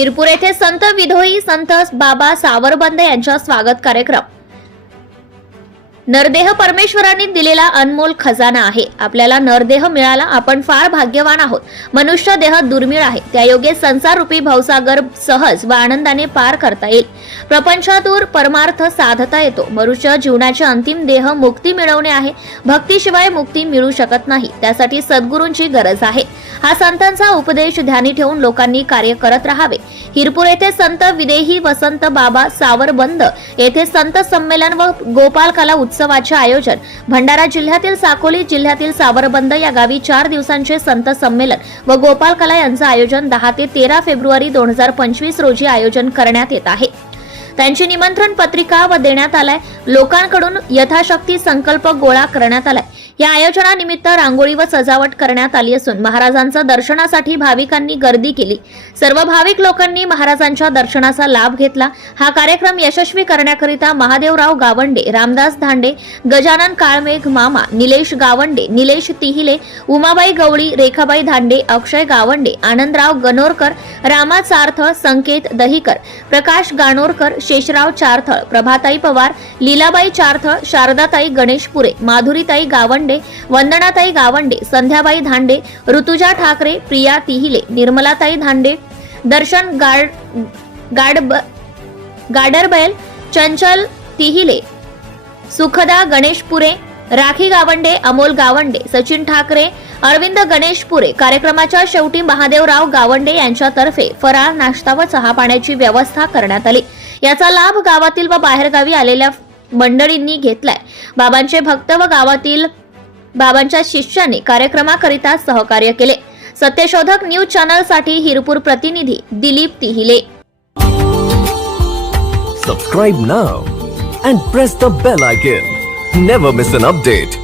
हिरपूर येथे संत विधोई संत बाबा सावरबंद यांचा स्वागत कार्यक्रम। नरदेह परमेश्वरांनी दिलेला अनमोल खजाना आहे। आपल्याला नरदेह मिळाला, आपण फार भाग्यवान आहोत। मनुष्य देह दुर्मिळ आहे, त्यायोगे संसार रूपी भवसागर सहज व आनंदाने पार करता येईल। प्रपंचातूर परमार्थ साधता येतो। मनुष्य जीवनाचे अंतिम देह मुक्ती मिळवणे आहे। भक्तीशिवाय मुक्ती मिळू शकत नाही, त्यासाठी सद्गुरूंची गरज आहे। हा संतांचा उपदेश ध्यानी ठेवून लोकांनी कार्य करत राहावे। हिरपूर येथे संत विदेही वसंत बाबा सावरबंद येथे संत संमेलन व गोपाल कला उत्सवाचे आयोजन। भंडारा जिल्ह्यातील साकोली जिल्ह्यातील सावरबंद या गावी 4 दिवसांचे संत संमेलन व गोपाल कला यांचे आयोजन 10 ते 13 फेब्रुवारी 2025 रोजी आयोजन करण्यात येत आहे। त्यांची निमंत्रण पत्रिका व देण्यात आलाय। लोकांकडून यथाशक्ती संकल्प गोळा करण्यात आलाय। या आयोजनानिमित्त रांगोळी व सजावट करण्यात आली असून महाराजांच्या दर्शनासाठी भाविकांनी गर्दी केली। सर्व भाविक लोकांनी महाराजांच्या दर्शनाचा लाभ घेतला। हा कार्यक्रम यशस्वी करण्याकरिता महादेवराव गावंडे, रामदास धांडे, गजानन काळमेघ मामा, निलेश गावंडे, निलेश तिहिले, उमाबाई गवळी, रेखाबाई धांडे, अक्षय गावंडे, आनंदराव गणोरकर, रामा चारथळ, संकेत दहिकर, प्रकाश गाणोरकर, शेषराव चारथळ, प्रभाताई पवार, लीलाबाई चारथळ, शारदाताई गणेशपुरे, माधुरीताई गावंडे, वंदनाताई गावंडे, संध्याबाई धांडे, ऋतुजा ठाकरे, प्रिया तिहिले, निर्मलाताई धांडे, दर्शन गाडरबैल, चंचल तिहिले, सुखदा गणेशपुरे, राखी गावंडे, अमोल गावंडे, सचिन ठाकरे, अरविंद गणेशपुरे। कार्यक्रमाच्या शेवटी महादेवराव गावंडे यांच्यातर्फे फराळ, नाश्ता व चहा पाण्याची व्यवस्था करण्यात आली। याचा लाभ गावातील व बाहेरगावी आलेल्या मंडळींनी घेतलाय। बाबांचे भक्त व गावातील बाबांच्या शिष्यांनी कार्यक्रमाकरिता सहकार्य केले। सत्यशोधक न्यूज चॅनल साठी हिरपूर प्रतिनिधी Dilip तिहिले। Subscribe now and press the bell icon. Never miss an update.